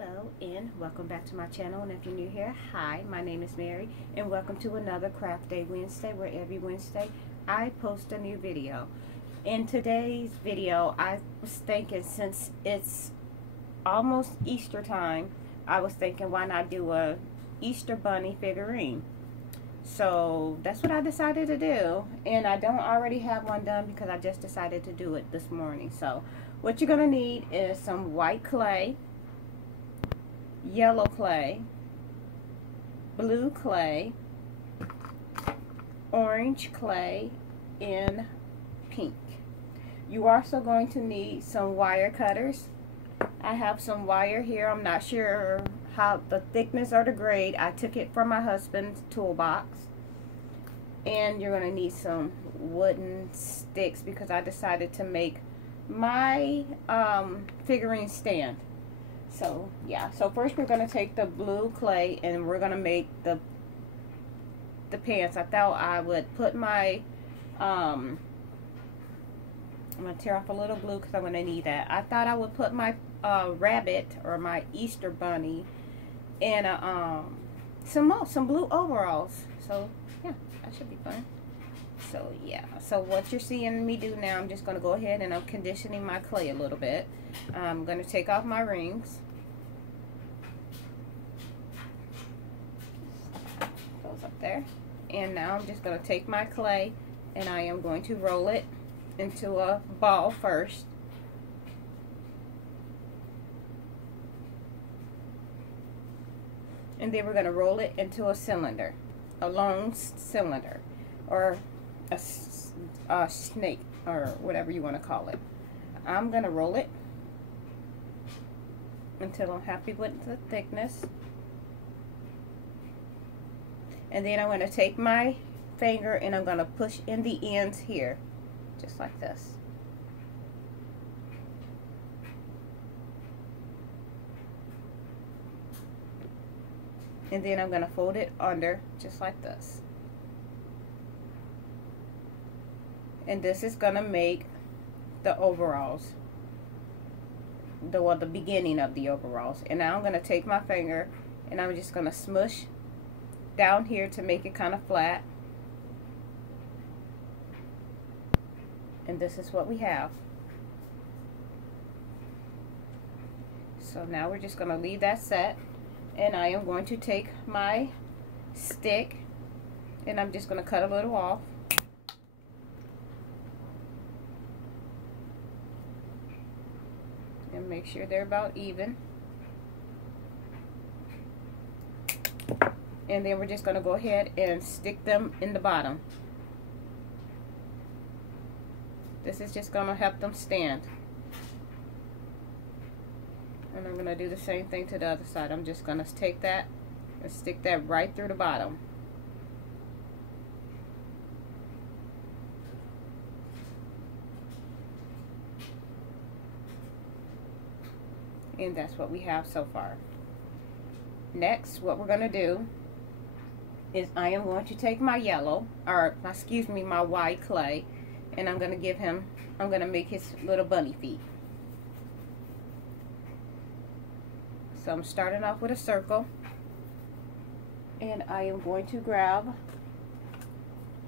Hello and welcome back to my channel, and if you're new here, hi, my name is Mary and welcome to another Craft Day Wednesday, where every Wednesday I post a new video. In today's video, I was thinking, since it's almost Easter time, I was thinking, why not do a Easter bunny figurine? So that's what I decided to do, and I don't already have one done because I just decided to do it this morning. So what you're going to need is some white clay, yellow clay, blue clay, orange clay, and pink. You are also going to need some wire cutters. I have some wire here. I'm not sure how the thickness or the grade. I took it from my husband's toolbox. And you're going to need some wooden sticks because I decided to make my figurine stand. So yeah, so first we're going to take the blue clay and we're going to make the pants. I thought I would put my I'm going to tear off a little blue because I'm going to need that. I thought I would put my rabbit or my Easter bunny in some blue overalls. So yeah, that should be fun. So yeah, so what you're seeing me do now, I'm just going to go ahead and I'm conditioning my clay a little bit. I'm going to take off my rings. Goes up there. And now I'm just going to take my clay and I am going to roll it into a ball first. And then we're going to roll it into a cylinder, a long cylinder, or a snake, or whatever you want to call it. I'm going to roll it until I'm happy with the thickness. And then I'm going to take my finger and I'm going to push in the ends here, just like this. And then I'm going to fold it under, just like this. And this is going to make the overalls, the beginning of the overalls. And now I'm going to take my finger and I'm just going to smush down here to make it kind of flat. And this is what we have. So now we're just going to leave that set. And I am going to take my stick and I'm just going to cut a little off. And make sure they're about even. And then we're just going to go ahead and stick them in the bottom. This is just going to help them stand. And I'm going to do the same thing to the other side. I'm just going to take that and stick that right through the bottom. And that's what we have so far. Next, what we're going to do is I am going to take my yellow, or excuse me, my white clay, and I'm going to give him, I'm going to make his little bunny feet. So I'm starting off with a circle, and I am going to grab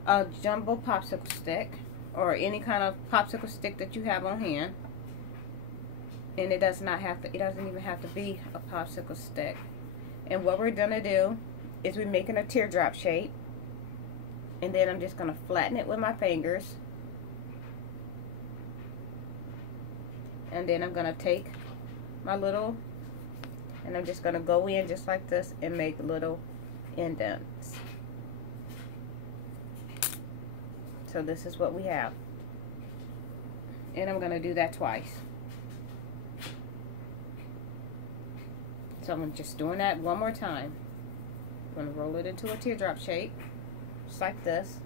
a jumbo popsicle stick, or any kind of popsicle stick that you have on hand. And it doesn't even have to be a popsicle stick. And what we're gonna do is we're making a teardrop shape, and then I'm just gonna flatten it with my fingers, and then I'm gonna take my little, and I'm just gonna go in just like this and make little indents. So this is what we have, and I'm gonna do that twice. So I'm just doing that one more time. I'm going to roll it into a teardrop shape, just like this.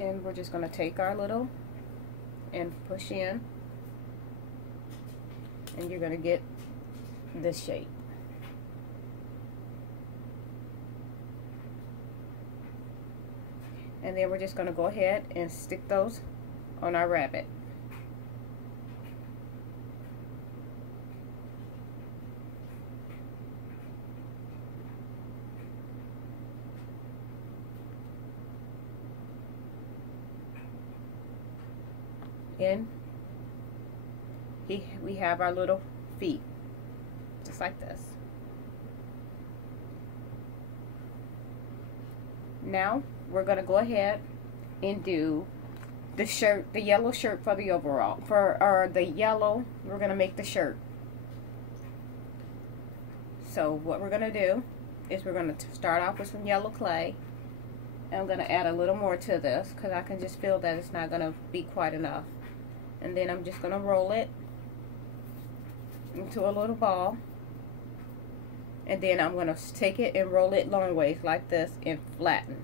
And we're just going to take our little and push in. And you're going to get this shape. And then we're just going to go ahead and stick those on our rabbit. and we have our little feet, just like this. Now we're going to go ahead and do the shirt, the yellow shirt for the overall, or the yellow, we're going to make the shirt. So what we're going to do is we're going to start off with some yellow clay, and I'm going to add a little more to this because I can just feel that it's not going to be quite enough. And then I'm just going to roll it into a little ball, and then I'm going to take it and roll it long ways like this and flatten,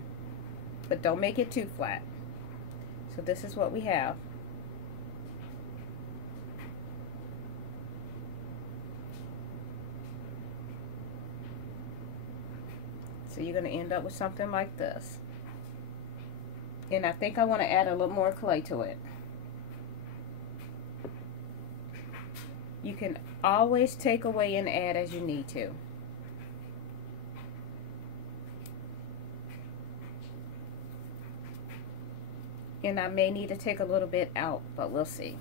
but don't make it too flat. So this is what we have. So you're going to end up with something like this. And I think I want to add a little more clay to it. You can always take away and add as you need to. And I may need to take a little bit out, but we'll see.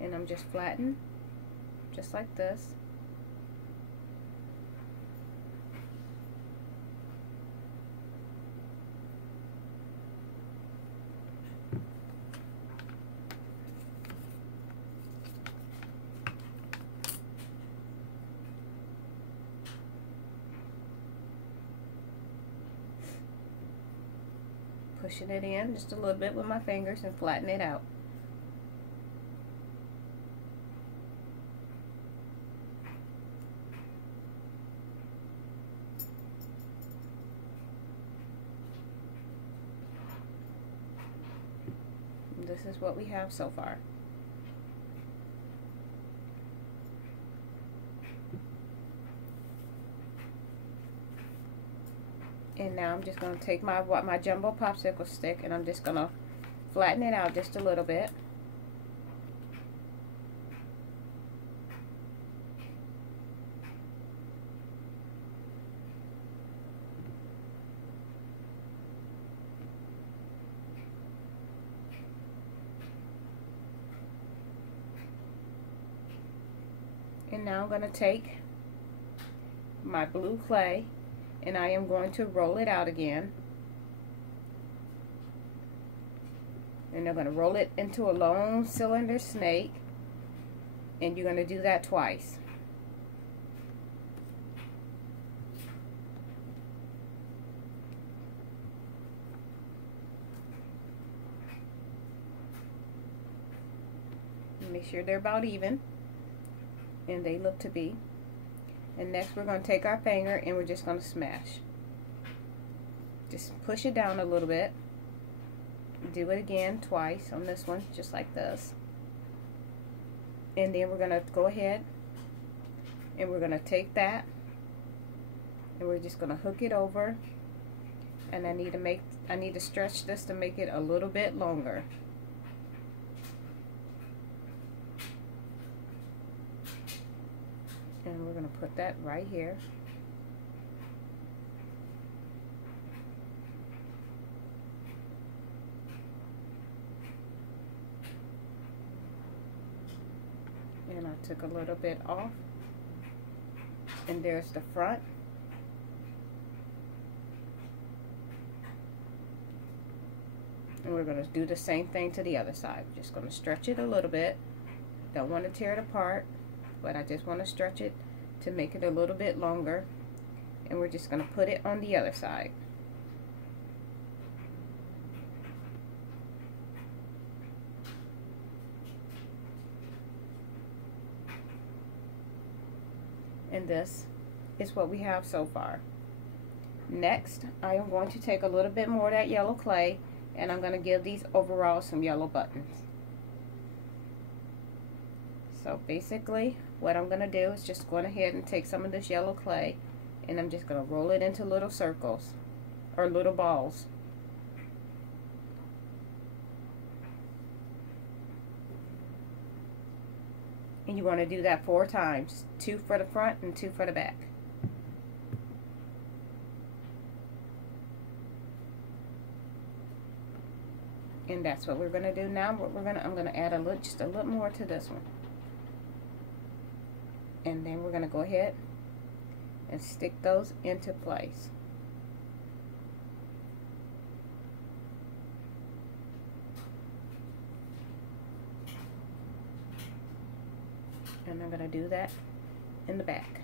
And I'm just flattening, just like this. Pushing it in just a little bit with my fingers and flatten it out. And this is what we have so far. And now I'm just going to take my jumbo popsicle stick, and I'm just going to flatten it out just a little bit. And now I'm going to take my blue clay, and I am going to roll it out again. And I'm going to roll it into a long cylinder snake, and you're going to do that twice. Make sure they're about even, and they look to be. And next we're going to take our finger and we're just going to smash. Just push it down a little bit. Do it again twice on this one, just like this. And then we're going to go ahead and we're going to take that and we're just going to hook it over. And I need to stretch this to make it a little bit longer. And we're going to put that right here. And I took a little bit off. And there's the front. And we're going to do the same thing to the other side. Just going to stretch it a little bit. Don't want to tear it apart, but I just want to stretch it to make it a little bit longer. And we're just going to put it on the other side. And this is what we have so far. Next, I am going to take a little bit more of that yellow clay, and I'm going to give these overalls some yellow buttons. So basically, what I'm going to do is just go ahead and take some of this yellow clay, and I'm just going to roll it into little circles, or little balls. And you want to do that 4 times. 2 for the front and 2 for the back. And And that's what we're going to do now. I'm going to add just a little more to this one. And then we're going to go ahead and stick those into place. And I'm going to do that in the back.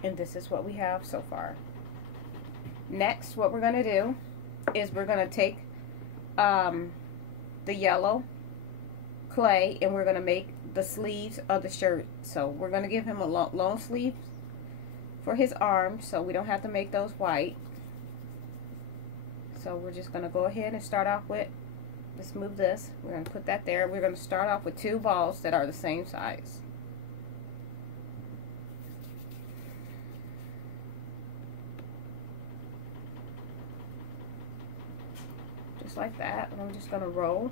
And this is what we have so far. Next, what we're going to do is we're going to take the yellow clay and we're going to make the sleeves of the shirt. So we're going to give him a long sleeve for his arms, so we don't have to make those white. So we're just going to go ahead and start off with, let's move this, we're going to put that there. We're going to start off with 2 balls that are the same size. Just like that. And I'm just going to roll.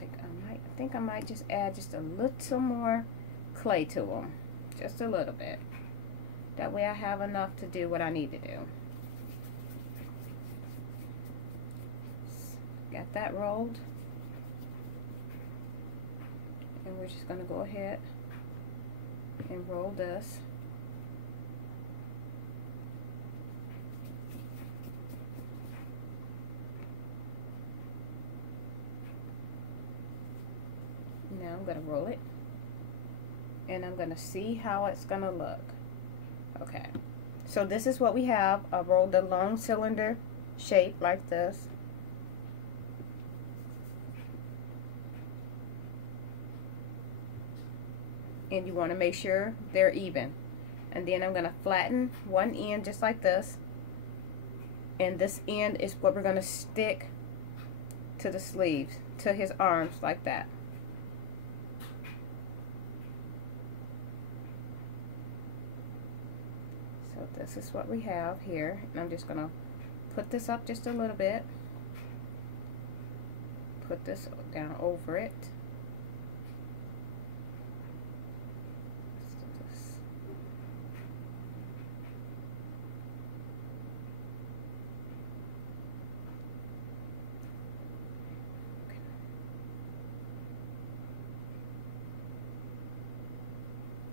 I think I might just add just a little more clay to them. Just a little bit. That way I have enough to do what I need to do. Got that rolled. And we're just going to go ahead and roll this. Now I'm going to roll it. And I'm going to see how it's going to look. Okay, so this is what we have. I rolled a long cylinder shape like this. And you want to make sure they're even. And then I'm going to flatten one end just like this. And this end is what we're going to stick to the sleeves, to his arms like that. So this is what we have here, and I'm just going to put this up just a little bit, put this down over it.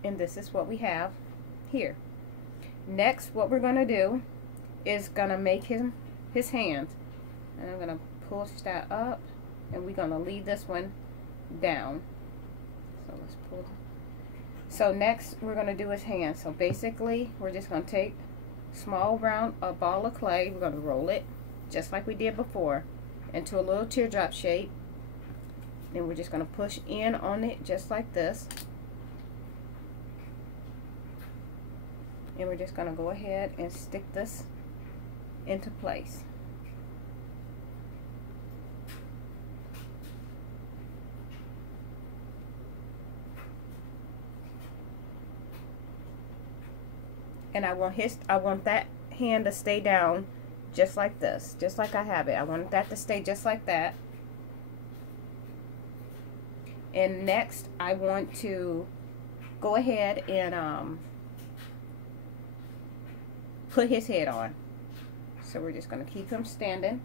And this is what we have here. Next, what we're going to do is going to make his hands. And I'm going to push that up, and we're going to leave this one down. So let's pull. So next, we're going to do his hands. So basically, we're just going to take small round a ball of clay. We're going to roll it just like we did before into a little teardrop shape. And we're just going to push in on it just like this. And we're just going to go ahead and stick this into place. And I want that hand to stay down just like this, just like I have it. I want that to stay just like that. And next, I want to go ahead and put his head on. So we're just going to keep him standing,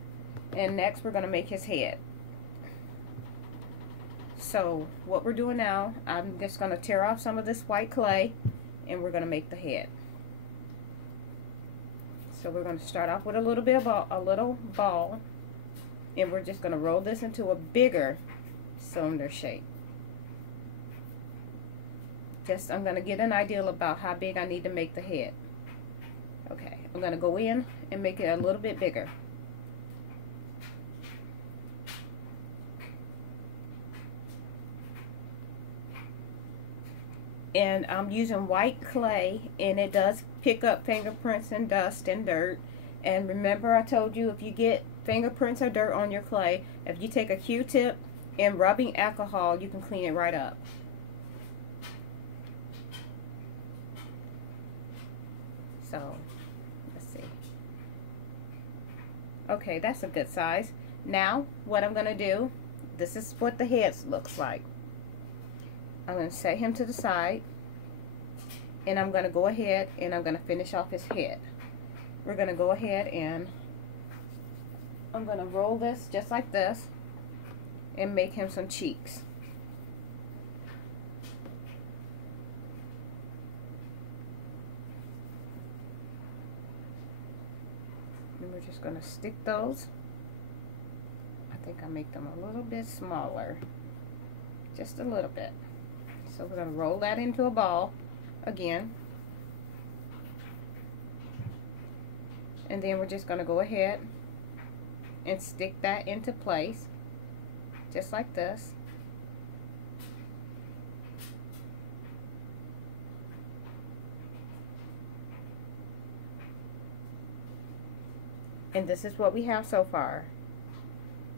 and next we're going to make his head. So what we're doing now, I'm just going to tear off some of this white clay, and we're going to make the head. So we're going to start off with a little bit of a little ball, and we're just going to roll this into a bigger cylinder shape. I'm going to get an idea about how big I need to make the head. Okay, I'm going to go in and make it a little bit bigger. And I'm using white clay, and it does pick up fingerprints and dust and dirt. And remember, I told you, if you get fingerprints or dirt on your clay, if you take a Q-tip and rubbing alcohol, you can clean it right up. So okay, that's a good size. Now, what I'm going to do, this is what the head looks like. I'm going to set him to the side. And I'm going to go ahead and I'm going to finish off his head. We're going to go ahead and I'm going to roll this just like this and make him some cheeks. And we're just going to stick those. I think I make them a little bit smaller. Just a little bit. So we're going to roll that into a ball again. And then we're just going to go ahead and stick that into place. Just like this. And this is what we have so far.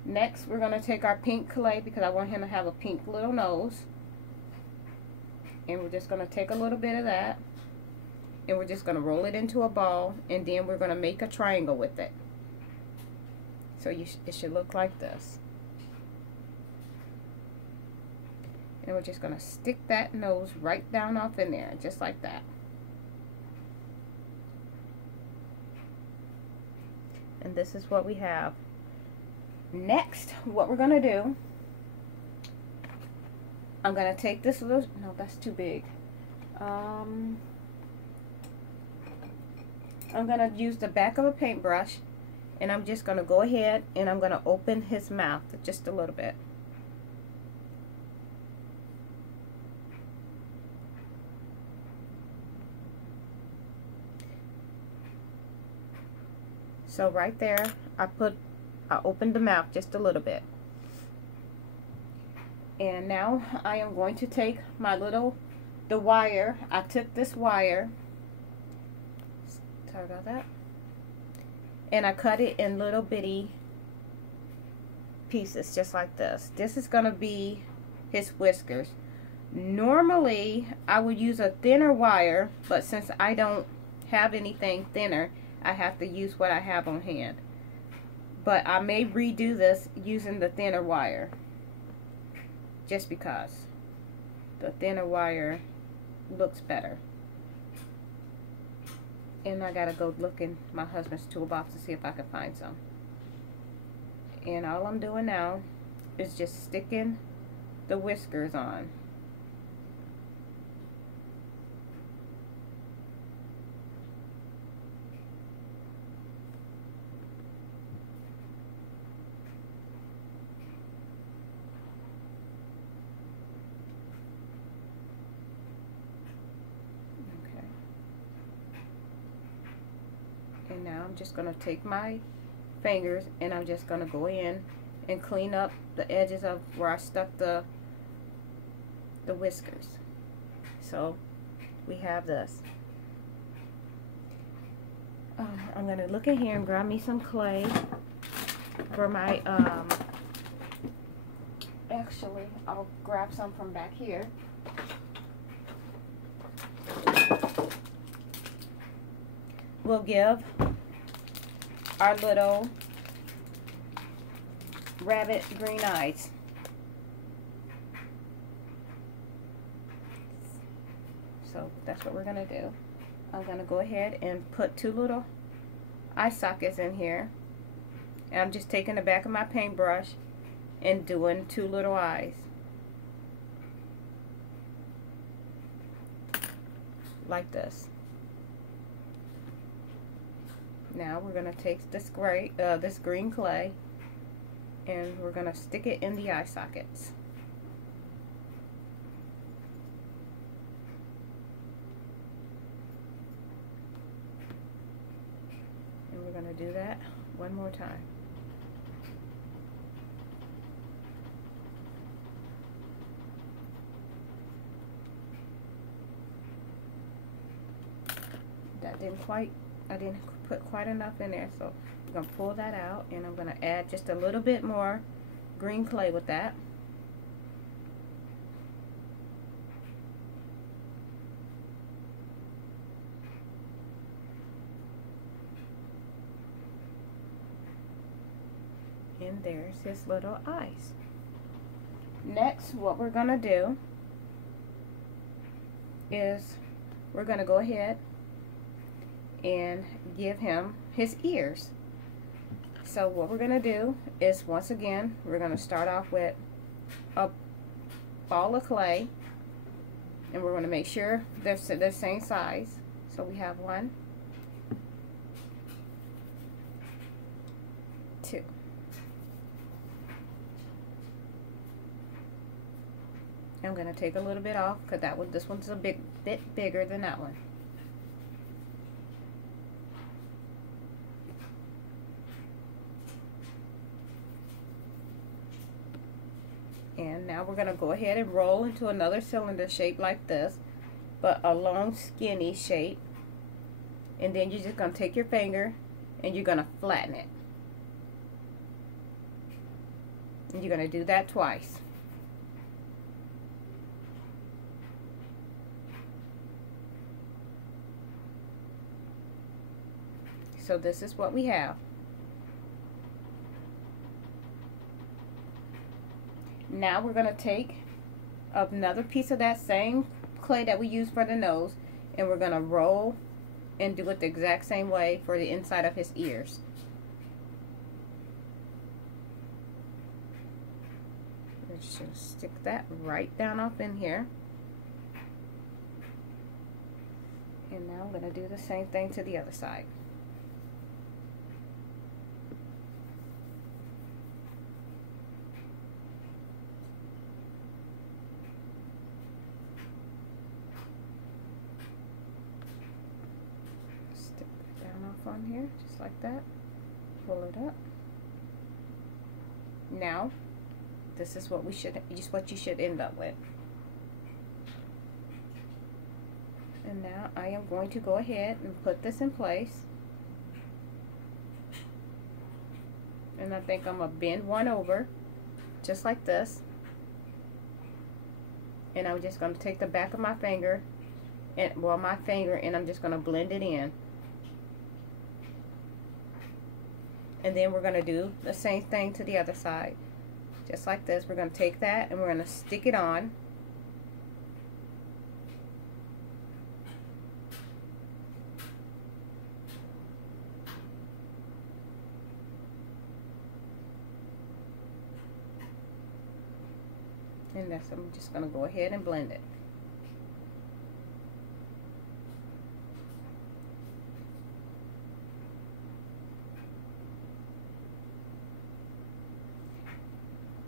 Next, we're going to take our pink clay because I want him to have a pink little nose. And we're just going to take a little bit of that. And we're just going to roll it into a ball. And then we're going to make a triangle with it. So it should look like this. And we're just going to stick that nose right down off in there. Just like that. And this is what we have. Next, what we're going to do, I'm going to take this little, no, that's too big. I'm going to use the back of a paintbrush, and I'm just going to go ahead and I'm going to open his mouth just a little bit. So right there, I opened the mouth just a little bit. And now I am going to take the wire. I took this wire, sorry about that, and I cut it in little bitty pieces just like this. This is going to be his whiskers. Normally I would use a thinner wire, but since I don't have anything thinner, I have to use what I have on hand. But I may redo this using the thinner wire, just because the thinner wire looks better. And I gotta go look in my husband's toolbox to see if I can find some. And all I'm doing now is just sticking the whiskers on. And now I'm just going to take my fingers and I'm just going to go in and clean up the edges of where I stuck the whiskers. So we have this. I'm going to look in here and grab me some clay for my, actually I'll grab some from back here. We'll give our little rabbit green eyes. So that's what we're going to do. I'm going to go ahead and put 2 little eye sockets in here. And I'm just taking the back of my paintbrush and doing 2 little eyes. Like this. Now we're going to take this green clay and we're going to stick it in the eye sockets. And we're going to do that one more time. That I didn't put quite enough in there, so I'm going to pull that out and I'm going to add just a little bit more green clay with that. And there's his little eyes. Next, what we're going to do is we're going to go ahead and give him his ears. So what we're going to do is, once again, we're going to start off with a ball of clay, and we're going to make sure they're the same size. So we have 1, 2. I'm going to take a little bit off because this one's a bit bigger than that one. And now we're going to go ahead and roll into another cylinder shape like this, but a long skinny shape. And then you're just going to take your finger and you're going to flatten it. And you're going to do that twice. So this is what we have. Now we're going to take another piece of that same clay that we used for the nose, and we're going to roll and do it the exact same way for the inside of his ears. We're just going to stick that right down off in here. And now I'm going to do the same thing to the other side. On here, just like that. Pull it up. Now, this is what you should end up with. And now I am going to go ahead and put this in place. And I think I'm gonna bend one over, just like this. And I'm just gonna take the back of my finger, and and I'm just gonna blend it in. And then we're going to do the same thing to the other side. Just like this. We're going to take that and we're going to stick it on. And I'm just going to go ahead and blend it.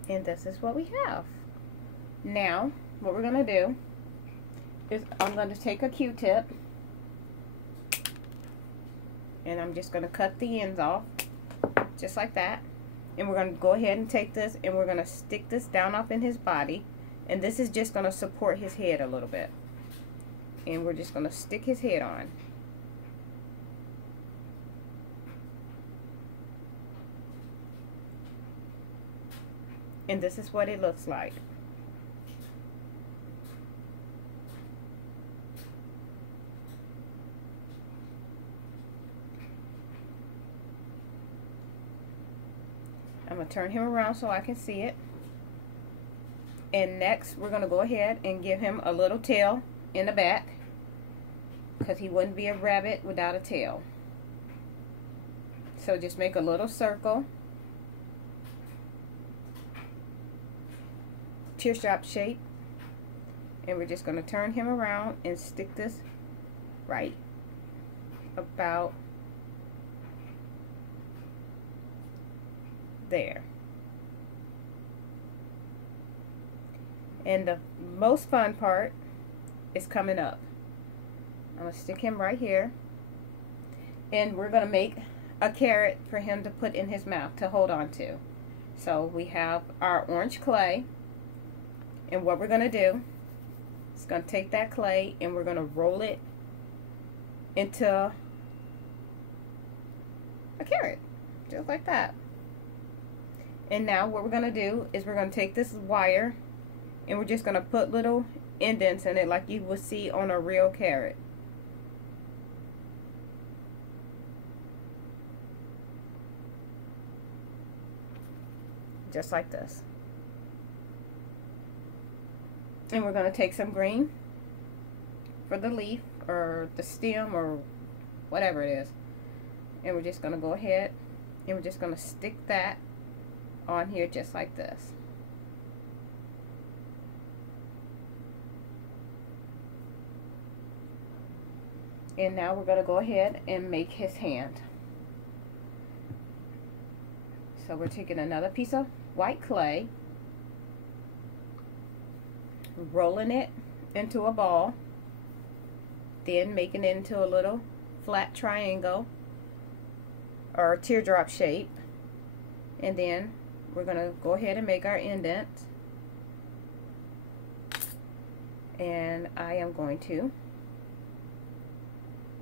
And this is what we have. Now, what we're going to do is I'm going to take a Q-tip and I'm just going to cut the ends off, just like that. And we're going to go ahead and take this and we're going to stick this down off in his body. And this is just going to support his head a little bit. And we're just going to stick his head on. And this is what it looks like. I'm going to turn him around so I can see it. And next we're going to go ahead and give him a little tail in the back, because he wouldn't be a rabbit without a tail. So just make a little circle, teardrop shape, and we're just going to turn him around and stick this right about there. And the most fun part is coming up. I'm going to stick him right here, and we're going to make a carrot for him to put in his mouth to hold on to. So we have our orange clay, and what we're going to do is going to take that clay and we're going to roll it into a carrot, just like that. And now what we're going to do is we're going to take this wire and we're just going to put little indents in it like you would see on a real carrot. Just like this. And we're going to take some green for the leaf or the stem or whatever it is. And we're just going to go ahead and we're just going to stick that on here just like this. And now we're going to go ahead and make his hand. So we're taking another piece of white clay, rolling it into a ball, then making it into a little flat triangle or teardrop shape, and then we're going to go ahead and make our indent. And I am going to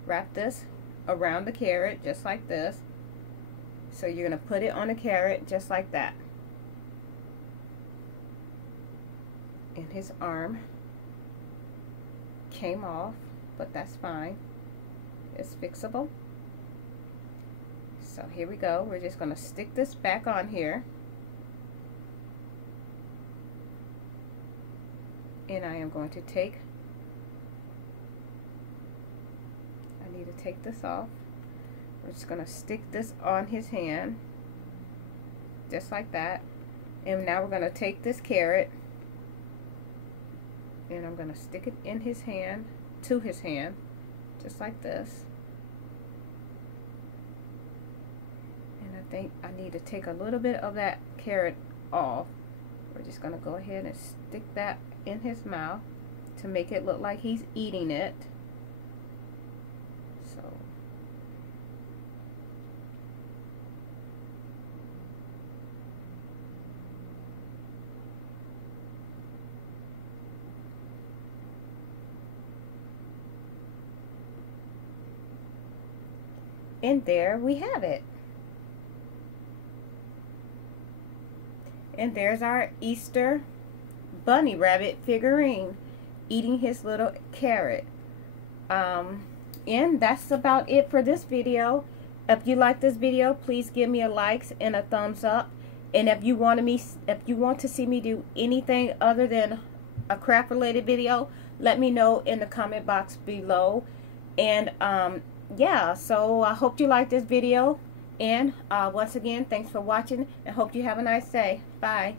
wrap this around the carrot just like this. So you're going to put it on the carrot just like that. And his arm came off, but that's fine. It's fixable. So here we go. We're just going to stick this back on here. And I am going to take, I need to take this off. We're just going to stick this on his hand, just like that. And now we're going to take this carrot, and I'm going to stick it in his hand, to his hand, just like this. And I think I need to take a little bit of that carrot off. We're just going to go ahead and stick that in his mouth to make it look like he's eating it. So and there we have it. And there's our Easter bunny rabbit figurine eating his little carrot. And that's about it for this video. If you like this video, please give me a like and a thumbs up. And if you want to see me do anything other than a craft related video, let me know in the comment box below. And yeah, so I hope you like this video. And once again, thanks for watching, and hope you have a nice day. Bye.